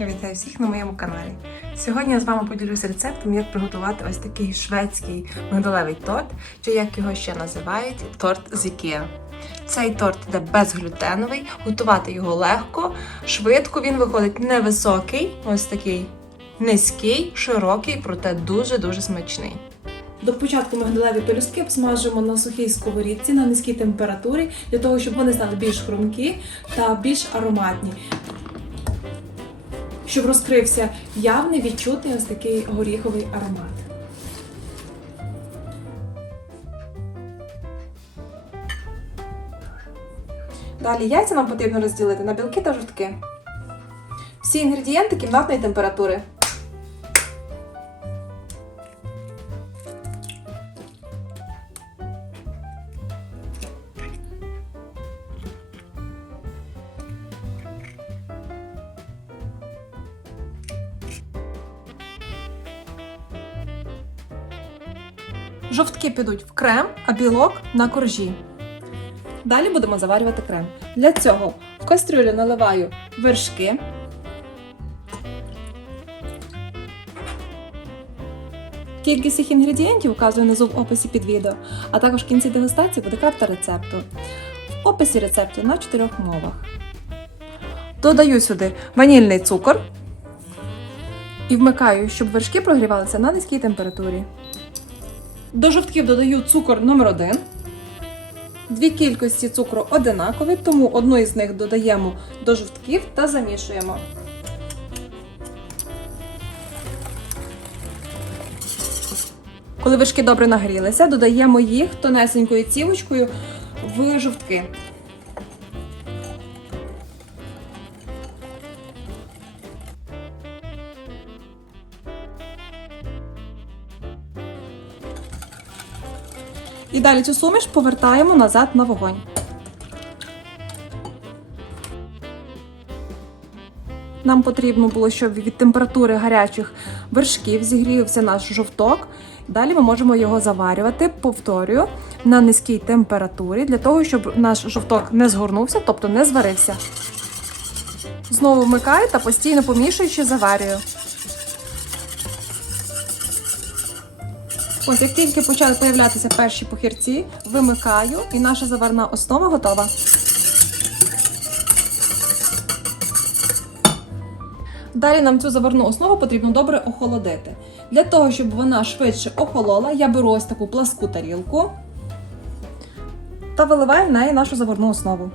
Я вітаю всіх на моєму каналі. Сьогодні я з вами поділюся рецептом, як приготувати ось такий шведський мигдалевий торт, чи як його ще називають торт з Ікеа. Цей торт іде безглютеновий, готувати його легко, швидко. Він виходить невисокий, ось такий низький, широкий, проте дуже-дуже смачний. До початку мигдалеві пелюстки обсмажуємо на сухій сковорідці на низькій температурі, для того, щоб вони стали більш хрумкі та більш ароматні. Щоб розкрився явний відчутний ось такий горіховий аромат. Далі яйця нам потрібно розділити на білки та жовтки. Всі інгредієнти кімнатної температури. Підуть в крем, а білок на коржі. Далі будемо заварювати крем. Для цього в кастрюлю наливаю вершки. Кількість цих інгредієнтів вказую внизу в описі під відео, а також в кінці дегустації буде карта рецепту. В описі рецепту на чотирьох мовах. Додаю сюди ванільний цукор і вмикаю, щоб вершки прогрівалися на низькій температурі. До жовтків додаю цукор номер 1 Дві кількості цукру одинакові, тому одну із них додаємо до жовтків та замішуємо. Коли вишки добре нагрілися, додаємо їх тонесенькою цівочкою в жовтки. Далі цю суміш повертаємо назад на вогонь. Нам потрібно було, щоб від температури гарячих вершків зігрівся наш жовток. Далі ми можемо його заварювати, повторюю, на низькій температурі, для того, щоб наш жовток не згорнувся, тобто не зварився. Знову вмикаю та постійно помішуючи заварюю. Ось як тільки почали появлятися перші похірці, вимикаю і наша заварна основа готова. Далі нам цю заварну основу потрібно добре охолодити. Для того, щоб вона швидше охолола, я беру ось таку пласку тарілку та виливаю в неї нашу заварну основу.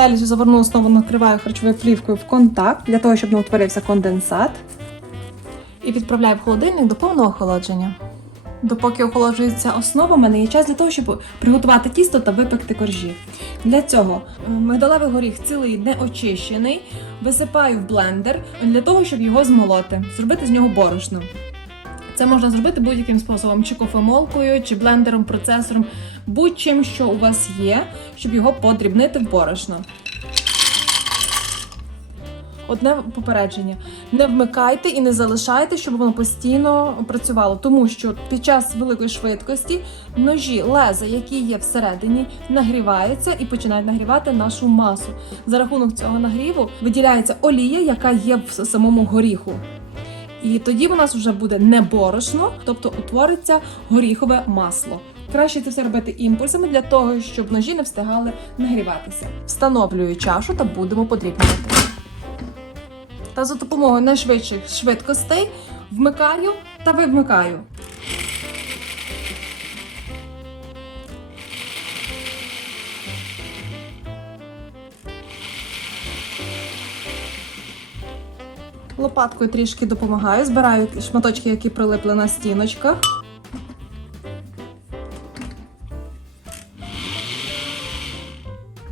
Далі цю заварну основу накриваю харчовою плівкою в контакт, для того, щоб не утворився конденсат. І відправляю в холодильник до повного охолодження. Допоки охолоджується основа, у мене є час для того, щоб приготувати тісто та випекти коржі. Для цього е, мигдалевий горіх цілий не очищений, висипаю в блендер для того, щоб його змолоти, зробити з нього борошно. Це можна зробити будь-яким способом, чи кофемолкою, чи блендером, процесором, будь-чим, що у вас є, щоб його подрібнити в борошно. Одне попередження: не вмикайте і не залишайте, щоб воно постійно працювало, тому що під час великої швидкості ножі, леза, які є всередині, нагріваються і починають нагрівати нашу масу. За рахунок цього нагріву виділяється олія, яка є в самому горіху. І тоді у нас вже буде не борошно, тобто утвориться горіхове масло. Краще це все робити імпульсами для того, щоб ножі не встигали нагріватися. Встановлюю чашу та будемо подрібнювати. Та за допомогою найшвидших швидкостей вмикаю та вимикаю. Лопаткою трішки допомагаю, збираю шматочки, які прилипли на стіночках.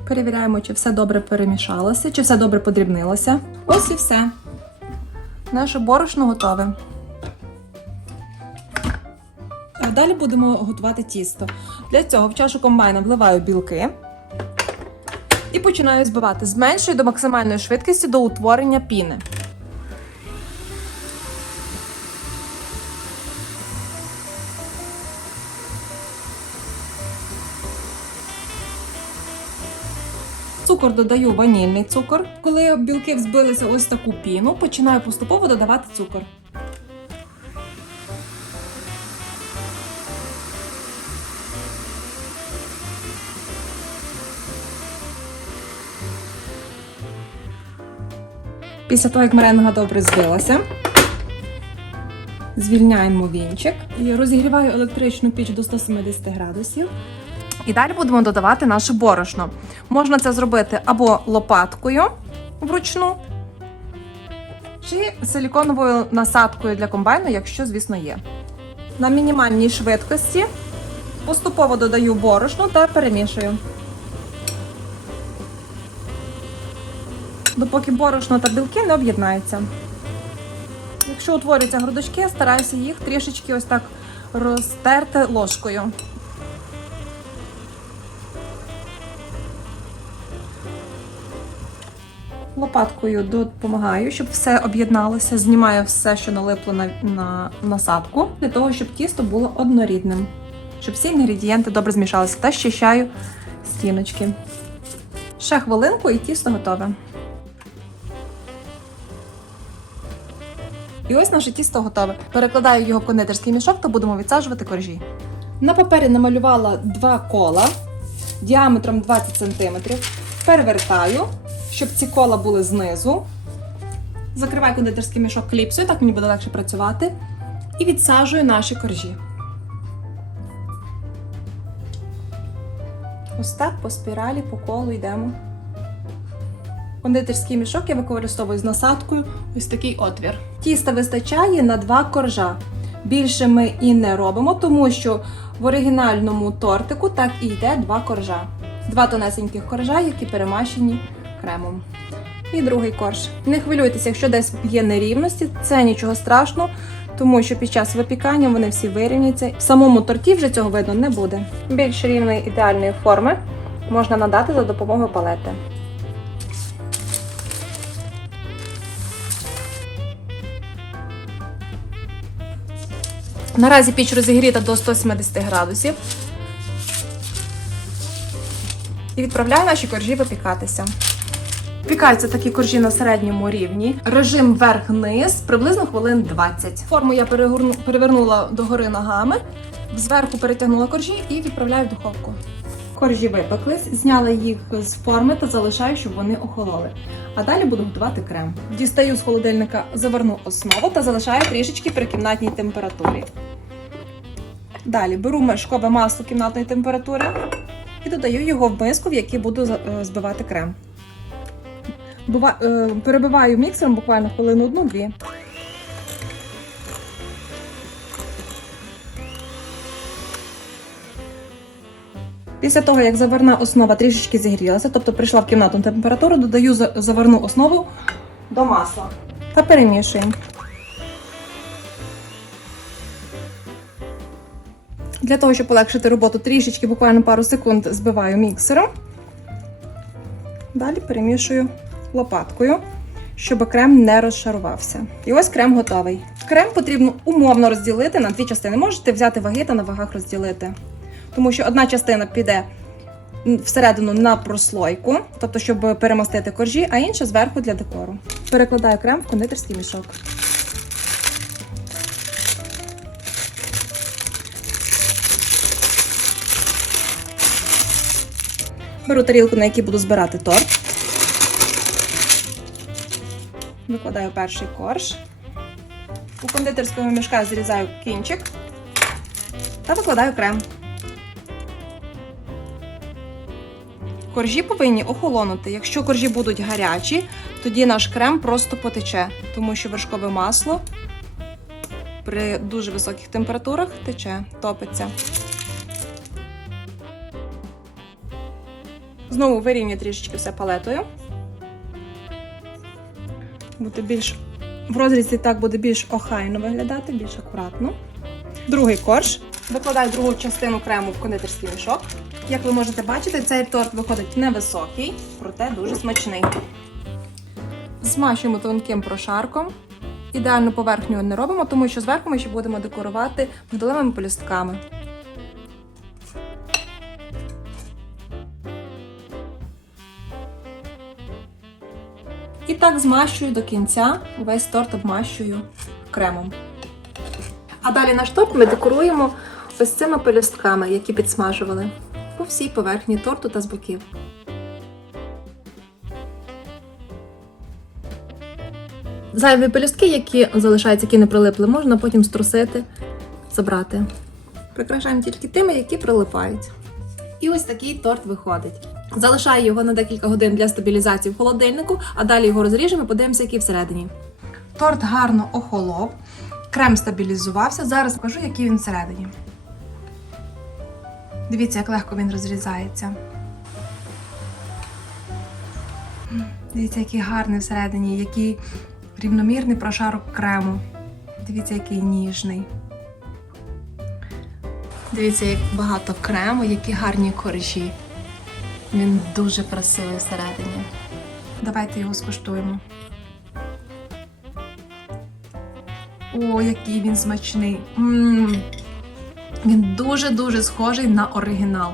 Перевіряємо, чи все добре перемішалося, чи все добре подрібнилося. Ось і все. Наше борошно готове. Далі будемо готувати тісто. Для цього в чашу комбайна вливаю білки і починаю збивати. з меншої до максимальної швидкості до утворення піни. Цукор додаю ванільний цукор. Коли білки взбилися ось таку піну, починаю поступово додавати цукор. Після того, як меренга добре збилася, звільняємо вінчик і розігріваю електричну піч до 170 градусів. І далі будемо додавати наше борошно. Можна це зробити або лопаткою вручну, чи силіконовою насадкою для комбайну, якщо, звісно, є. На мінімальній швидкості поступово додаю борошно та перемішую. Допоки борошно та білки не об'єднаються. Якщо утворюються грудочки, стараюся їх трішечки ось так розтерти ложкою. Лопаткою допомагаю, щоб все об'єдналося, знімаю все, що налипло на, на насадку, для того, щоб тісто було однорідним, щоб всі інгредієнти добре змішалися та щищаю стіночки. Ще хвилинку і тісто готове. І ось наше тісто готове. Перекладаю його в кондитерський мішок та будемо відсаджувати коржі. На папері намалювала два кола діаметром 20 см. Перевертаю, щоб ці кола були знизу. Закриваю кондитерський мішок кліпсою, так мені буде легше працювати. І відсаджую наші коржі. Ось так по спіралі, по колу йдемо. Кондитерський мішок я використовую з насадкою ось такий отвір. Тіста вистачає на два коржа. Більше ми і не робимо, тому що в оригінальному тортику так і йде два коржа. Два тонесеньких коржа, які перемащені кремом. І другий корж. Не хвилюйтеся, якщо десь є нерівності, це нічого страшного, тому що під час випікання вони всі вирівняться. В самому торті вже цього видно не буде. Більш рівної ідеальної форми можна надати за допомогою палети. Наразі піч розігріта до 170 градусів. І відправляю наші коржі випікатися. Випікаються такі коржі на середньому рівні. Режим вверх-низ приблизно хвилин 20. Форму я перегорну- перевернула догори ногами, зверху перетягнула коржі і відправляю в духовку. Коржі випеклись, зняла їх з форми та залишаю, щоб вони охололи. А далі буду готувати крем. Дістаю з холодильника заварну основу та залишаю трішечки при кімнатній температурі. Далі беру мешкове масло кімнатної температури і додаю його в миску, в якій буду е, збивати крем. Бува- е, перебиваю міксером буквально хвилину одну-дві. Після того, як заварна основа трішечки зігрілася, тобто прийшла в кімнатну температуру, додаю за- заварну основу до масла та перемішуємо. Для того, щоб полегшити роботу, трішечки, буквально пару секунд збиваю міксером. Далі перемішую лопаткою, щоб крем не розшарувався. І ось крем готовий. Крем потрібно умовно розділити на дві частини. Можете взяти ваги та на вагах розділити. Тому що одна частина піде всередину на прослойку, тобто, щоб перемастити коржі, а інша зверху для декору. Перекладаю крем в кондитерський мішок. Беру тарілку, на якій буду збирати торт. Викладаю перший корж. У кондитерського мішка зрізаю кінчик та викладаю крем. Коржі повинні охолонути. Якщо коржі будуть гарячі, тоді наш крем просто потече, тому що вершкове масло при дуже високих температурах тече, топиться. Знову вирівнюю трішечки все палетою. Буде більш в розрізі так буде більш охайно виглядати, більш акуратно. Другий корж. Викладаю другу частину крему в кондитерський мішок. Як ви можете бачити, цей торт виходить невисокий, проте дуже смачний. Змащуємо тонким прошарком. Ідеальну поверхню не робимо, тому що зверху ми ще будемо декорувати мигдалевими полюстками. Так змащую до кінця, весь торт обмащую кремом. А далі наш торт ми декоруємо ось цими пелюстками, які підсмажували по всій поверхні торту та з боків. Зайві пелюстки, які залишаються, які не прилипли, можна потім струсити, забрати. Прикрашаємо тільки тими, які прилипають. І ось такий торт виходить. Залишаю його на декілька годин для стабілізації в холодильнику, а далі його розріжемо і подивимося, який всередині. Торт гарно охолов, крем стабілізувався. Зараз покажу, який він всередині. Дивіться, як легко він розрізається. Дивіться, який гарний всередині, який рівномірний прошарок крему. Дивіться, який ніжний. Дивіться, як багато крему, які гарні коржі. Він дуже красивий всередині. Давайте його скуштуємо. О, який він смачний. м Він дуже-дуже схожий на оригінал.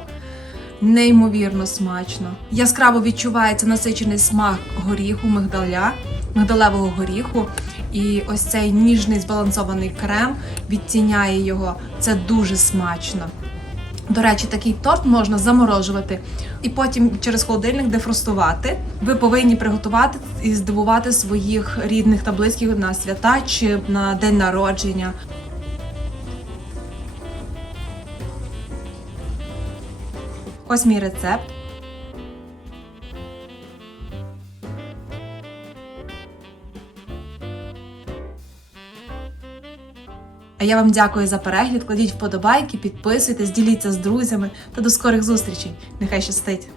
Неймовірно смачно. Яскраво відчувається насичений смак горіху, мигдаля, мигдалевого горіху. І ось цей ніжний збалансований крем відтіняє його. Це дуже смачно. До речі, такий торт можна заморожувати і потім через холодильник дефростувати. Ви повинні приготувати і здивувати своїх рідних та близьких на свята чи на день народження. Ось мій рецепт. Я вам дякую за перегляд. Кладіть вподобайки, підписуйтесь, діліться з друзями та до скорих зустрічей. Нехай щастить!